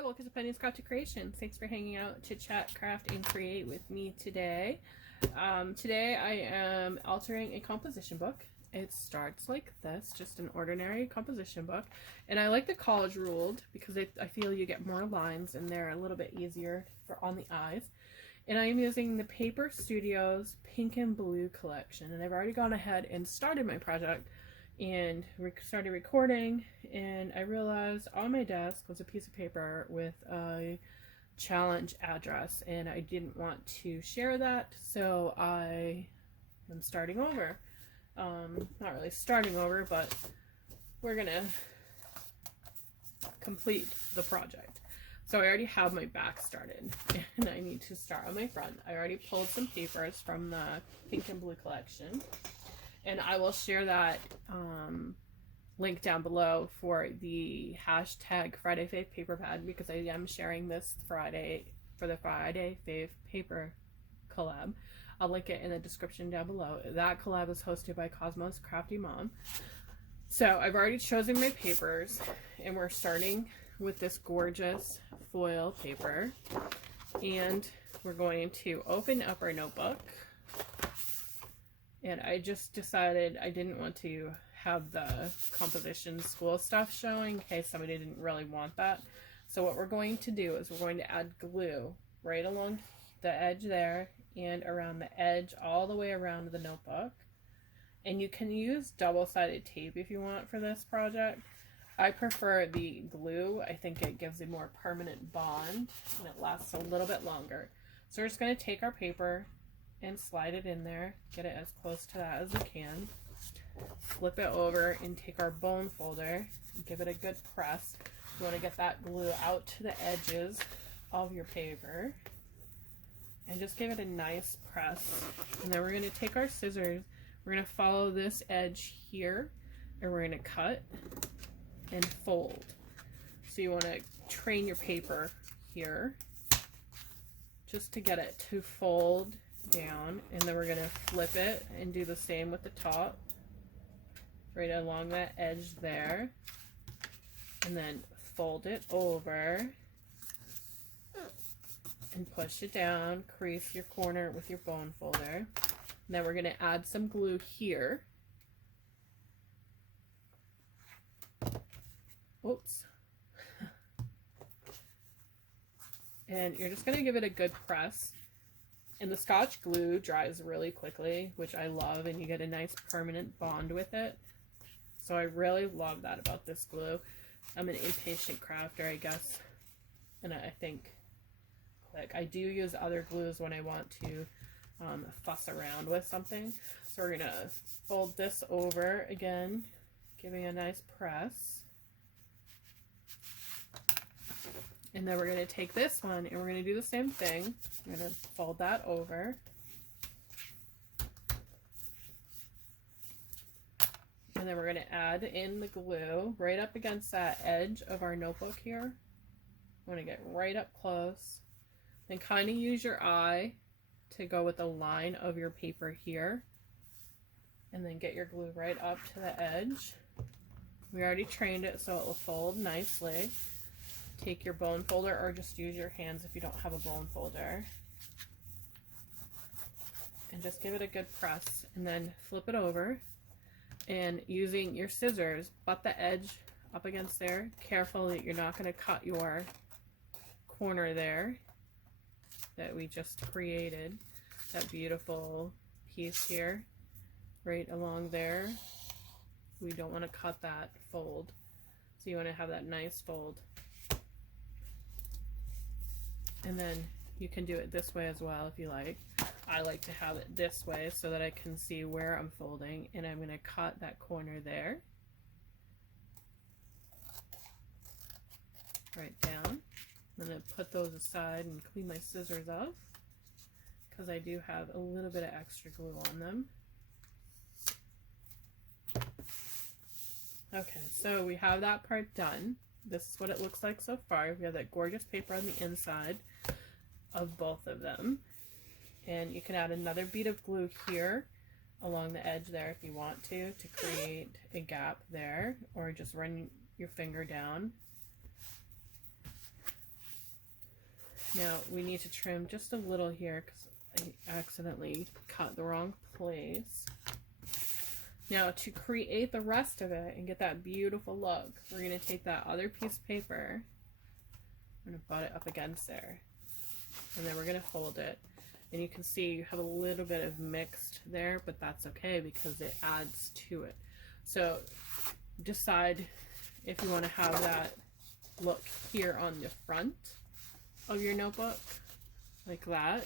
Hi, welcome to Penny's Crafty Creations. Thanks for hanging out to chat, craft, and create with me today. Today I am altering a composition book. It starts like this, just an ordinary composition book. And I like the college ruled because I feel you get more lines and they're a little bit easier on the eyes. And I am using the Paper Studios Pink and Blue collection. And I've already gone ahead and started my project and started recording, and I realized on my desk was a piece of paper with a challenge address, and I didn't want to share that, so I am starting over. Not really starting over, but we're gonna complete the project. So I already have my back started, and I need to start on my front. I already pulled some papers from the Pink and Blue collection, and I will share that link down below for the hashtag Friday Fave paper pad, because I am sharing this Friday for the Friday Fave paper collab. I'll link it in the description down below. That collab is hosted by Cosmos Crafty Mom. So I've already chosen my papers, and we're starting with this gorgeous foil paper, and we're going to open up our notebook. And I just decided I didn't want to have the composition school stuff showing in case somebody didn't really want that. So what we're going to do is we're going to add glue right along the edge there and around the edge all the way around the notebook. And you can use double-sided tape if you want for this project. I prefer the glue. I think it gives a more permanent bond and it lasts a little bit longer. So we're just going to take our paper and slide it in there, get it as close to that as we can, flip it over and take our bone folder and give it a good press. You want to get that glue out to the edges of your paper and just give it a nice press. And then we're going to take our scissors, we're going to follow this edge here, and we're going to cut and fold. So you want to train your paper here just to get it to fold down, and then we're going to flip it and do the same with the top right along that edge there, and then fold it over and push it down, crease your corner with your bone folder. And then we're going to add some glue here. Oops. And you're just going to give it a good press. And the Scotch glue dries really quickly, which I love, and you get a nice permanent bond with it. So I really love that about this glue. I'm an impatient crafter, I guess, and I think, like, I do use other glues when I want to fuss around with something. So we're gonna fold this over again, giving a nice press. And then we're going to take this one and we're going to do the same thing. We're going to fold that over. And then we're going to add in the glue right up against that edge of our notebook here. I want to get right up close. Then kind of use your eye to go with the line of your paper here. And then get your glue right up to the edge. We already trained it so it will fold nicely. Take your bone folder, or just use your hands if you don't have a bone folder, and just give it a good press, and then flip it over, and using your scissors, butt the edge up against there. Careful that you're not going to cut your corner there that we just created, that beautiful piece here right along there. We don't want to cut that fold, so you want to have that nice fold. And then you can do it this way as well if you like. I like to have it this way so that I can see where I'm folding, and I'm going to cut that corner there. Right down. I'm going to put those aside and clean my scissors off because I do have a little bit of extra glue on them. Okay, so we have that part done. This is what it looks like so far. We have that gorgeous paper on the inside of both of them. And you can add another bead of glue here along the edge there if you want to create a gap there, or just run your finger down Now we need to trim just a little here because I accidentally cut the wrong place. Now to create the rest of it and get that beautiful look, we're going to take that other piece of paper, I'm going to butt it up against there, and then we're going to fold it. And you can see you have a little bit of mixed there, but that's okay because it adds to it. So decide if you want to have that look here on the front of your notebook, like that,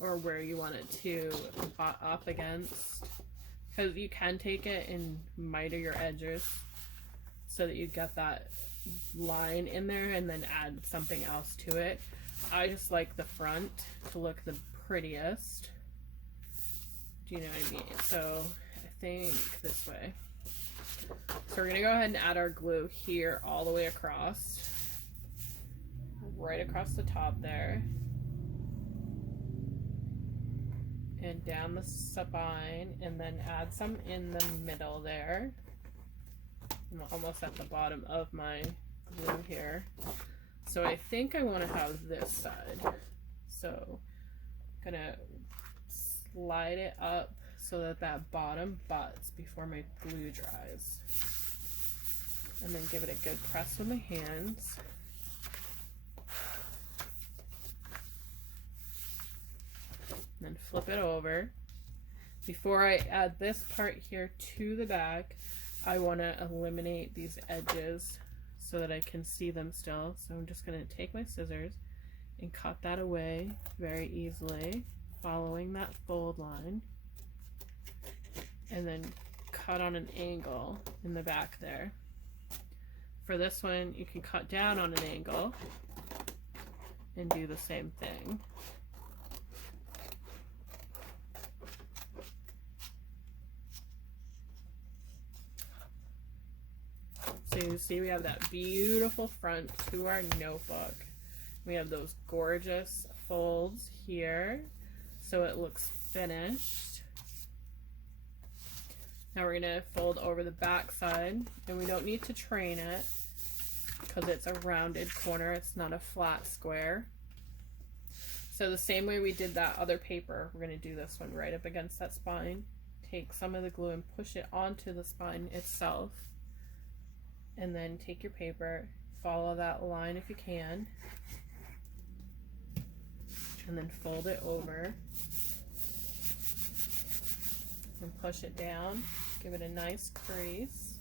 or where you want it to butt up against, because you can take it and miter your edges so that you get that line in there and then add something else to it. I just like the front to look the prettiest. Do you know what I mean? So I think this way. So we're gonna go ahead and add our glue here all the way across, right across the top there, and down the spine, and then add some in the middle there. I'm almost at the bottom of my glue here. So I think I want to have this side. So I'm gonna slide it up so that that bottom butts before my glue dries. And then give it a good press with my hands. And then flip it over. Before I add this part here to the back, I want to eliminate these edges so that I can see them still. So I'm just going to take my scissors and cut that away very easily, following that fold line, and then cut on an angle in the back there. For this one, you can cut down on an angle and do the same thing. So you see we have that beautiful front to our notebook. We have those gorgeous folds here, so it looks finished. Now we're gonna fold over the back side, and we don't need to train it because it's a rounded corner, it's not a flat square. So the same way we did that other paper, we're gonna do this one right up against that spine. Take some of the glue and push it onto the spine itself. And then take your paper, follow that line if you can, and then fold it over and push it down, give it a nice crease.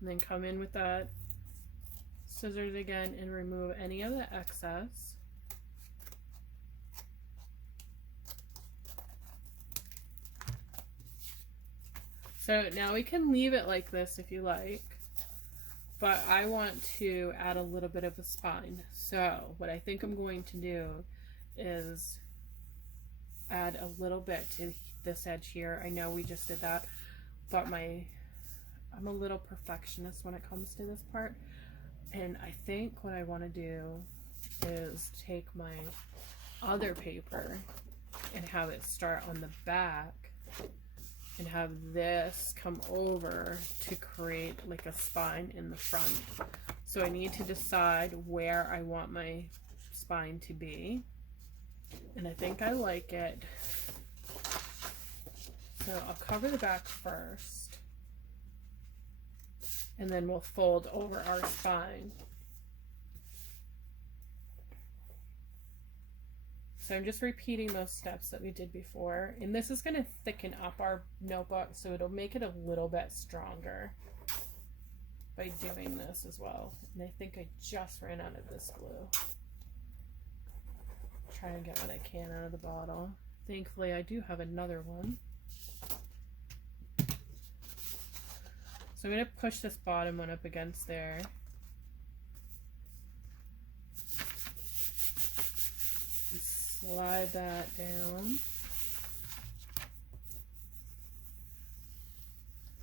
And then come in with that scissors again and remove any of the excess. So now we can leave it like this if you like, but I want to add a little bit of a spine. So what I think I'm going to do is add a little bit to this edge here. I know we just did that, but I'm a little perfectionist when it comes to this part, and I think what I want to do is take my other paper and have it start on the back and have this come over to create like a spine in the front. So I need to decide where I want my spine to be, and I think I like it. So I'll cover the back first, and then we'll fold over our spine. So I'm just repeating those steps that we did before, and this is going to thicken up our notebook, so it'll make it a little bit stronger by doing this as well. And I think I just ran out of this glue. Try and get what I can out of the bottle. Thankfully I do have another one. So I'm going to push this bottom one up against there. Slide that down,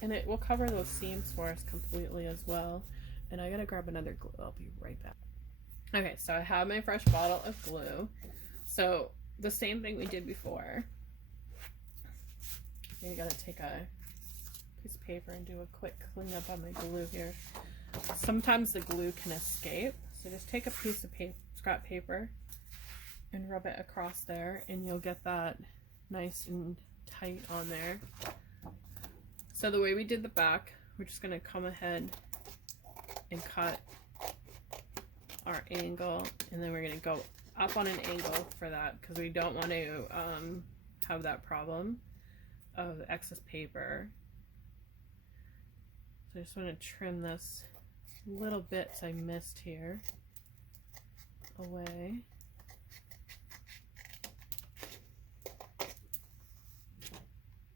and it will cover those seams for us completely as well. And I gotta grab another glue. I'll be right back. Okay, so I have my fresh bottle of glue. So the same thing we did before. I gotta take a piece of paper and do a quick cleanup on my glue here. Sometimes the glue can escape, so just take a piece of scrap paper and rub it across there, and you'll get that nice and tight on there. So the way we did the back, we're just going to come ahead and cut our angle, and then we're going to go up on an angle for that because we don't want to have that problem of excess paper. So I just want to trim this little bits I missed here away.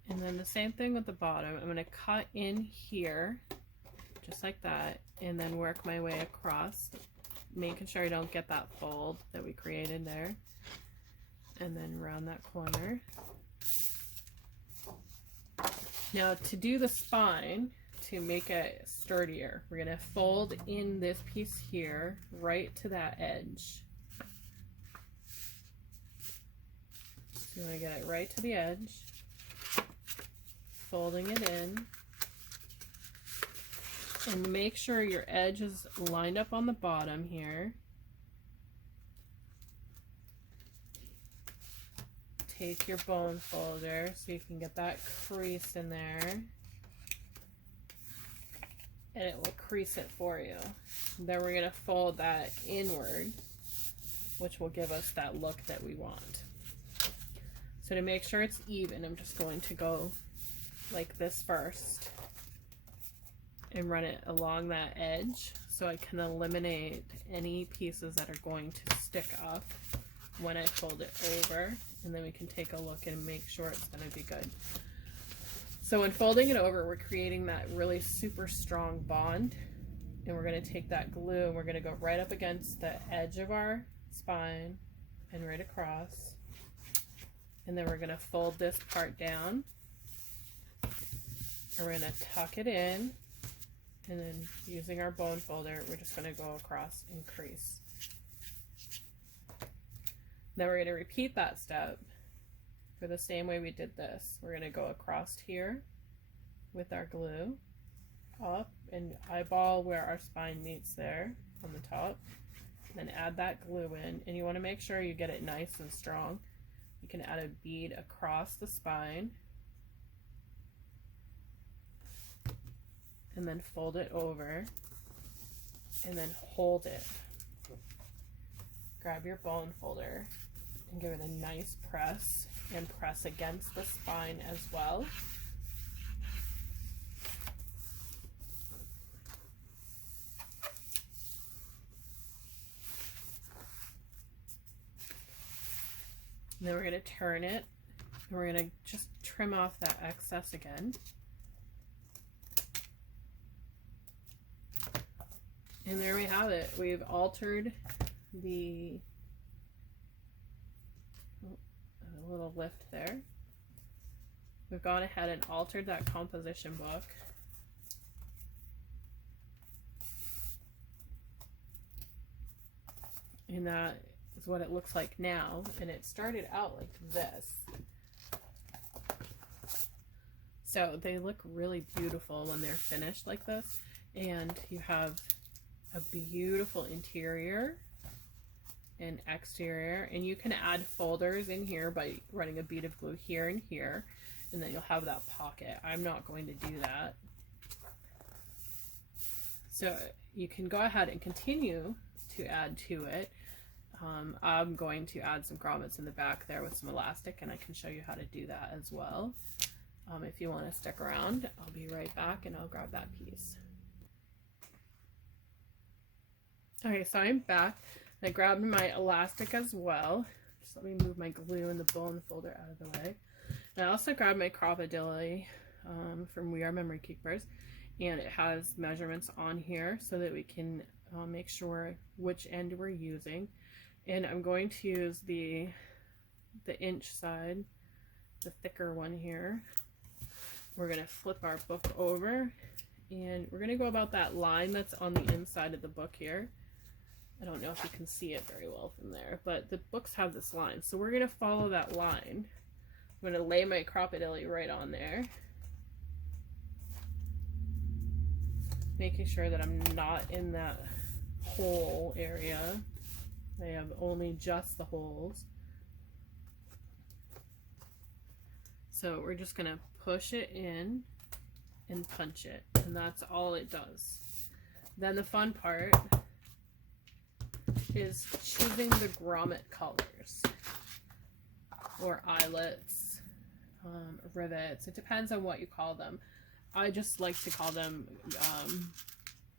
And then the same thing with the bottom. I'm going to cut in here just like that and then work my way across, making sure I don't get that fold that we created there, and then round that corner. Now to do the spine, to make it sturdier, we're going to fold in this piece here right to that edge. So you want to get it right to the edge, folding it in, and make sure your edge is lined up on the bottom here. Take your bone folder so you can get that crease in there, and it will crease it for you. Then we're going to fold that inward, which will give us that look that we want. So to make sure it's even, I'm just going to go like this first and run it along that edge so I can eliminate any pieces that are going to stick up when I fold it over, and then we can take a look and make sure it's going to be good. So when folding it over, we're creating that really super strong bond, and we're going to take that glue and we're going to go right up against the edge of our spine and right across, and then we're going to fold this part down. We're going to tuck it in, and then using our bone folder, we're just going to go across and crease. Then we're going to repeat that step for the same way we did this. We're going to go across here with our glue, up and eyeball where our spine meets there on the top, then add that glue in, and you want to make sure you get it nice and strong. You can add a bead across the spine, and then fold it over, and then hold it. Grab your bone folder and give it a nice press, and press against the spine as well. And then we're going to turn it, and we're going to just trim off that excess again. And there we have it. We've altered the a little lift there. We've gone ahead and altered that composition book. And that is what it looks like now. And it started out like this. So they look really beautiful when they're finished like this. And you have a beautiful interior and exterior, and you can add folders in here by running a bead of glue here and here, and then you'll have that pocket. I'm not going to do that. So you can go ahead and continue to add to it. I'm going to add some grommets in the back there with some elastic, and I can show you how to do that as well. If you want to stick around, I'll be right back and I'll grab that piece. Okay, so I'm back. I grabbed my elastic as well. Just let me move my glue and the bone folder out of the way. And I also grabbed my croppedilly from We Are Memory Keepers, and it has measurements on here so that we can make sure which end we're using. And I'm going to use the inch side, the thicker one here. We're going to flip our book over, and we're going to go about that line that's on the inside of the book here. I don't know if you can see it very well from there, but the books have this line. So we're going to follow that line I'm going to lay my Croppedilly right on there. Making sure that I'm not in that hole area. I have only just the holes. So we're just going to push it in and punch it. And that's all it does. Then the fun part is choosing the grommet colors. Or eyelets, rivets. It depends on what you call them. I just like to call them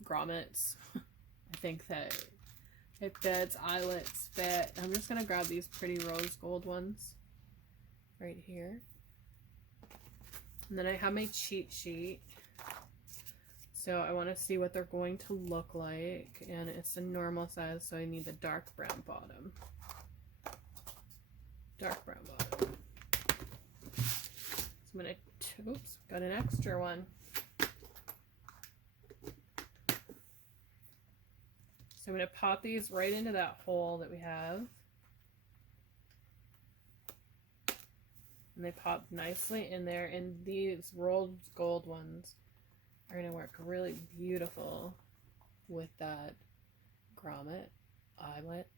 grommets. I think that it fits. Eyelets fit. I'm just gonna grab these pretty rose gold ones right here. And then I have my cheat sheet. So I want to see what they're going to look like. And it's a normal size, so I need the dark brown bottom. Dark brown bottom. So I'm gonna, oops, got an extra one. So I'm gonna pop these right into that hole that we have. And they pop nicely in there, and these rolled gold ones are gonna work really beautiful with that grommet, eyelet,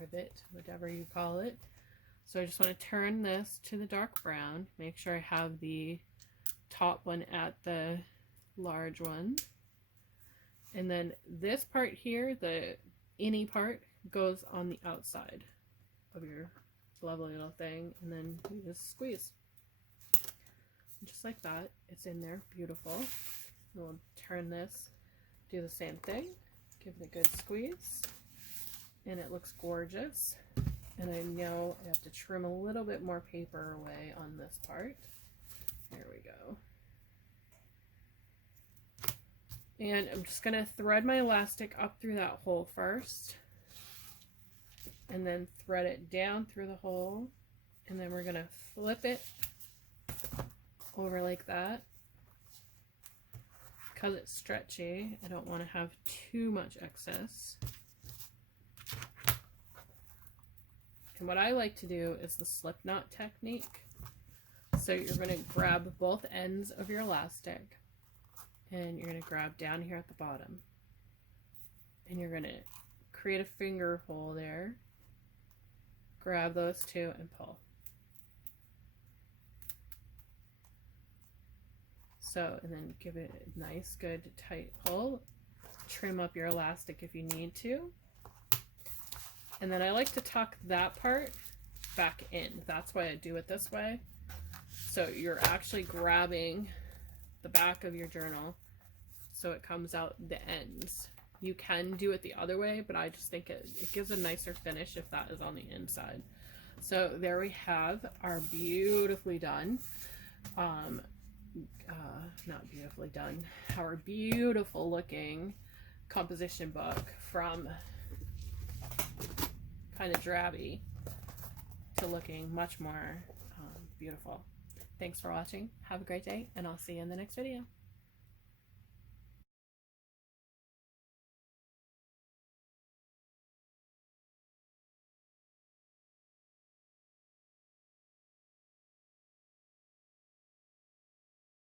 rivet, whatever you call it. So I just want to turn this to the dark brown, make sure I have the top one at the large one. And then this part here, the innie part, goes on the outside of your lovely little thing. And then you just squeeze. Just like that. It's in there. Beautiful. And we'll turn this, do the same thing. Give it a good squeeze. And it looks gorgeous. And I know I have to trim a little bit more paper away on this part. There we go. And I'm just going to thread my elastic up through that hole first. And then thread it down through the hole. And then we're going to flip it over like that. Because it's stretchy, I don't want to have too much excess. And what I like to do is the slip knot technique. So you're going to grab both ends of your elastic and you're going to grab down here at the bottom. And you're going to create a finger hole there. Grab those two and pull. So, and then give it a nice, good, tight pull. Trim up your elastic if you need to. And then I like to tuck that part back in. That's why I do it this way. So you're actually grabbing the back of your journal so it comes out the ends. You can do it the other way, but I just think it gives a nicer finish if that is on the inside. So there we have our beautifully done, not beautifully done, our beautiful looking composition book from kind of drabby to looking much more beautiful. Thanks for watching. Have a great day, and I'll see you in the next video.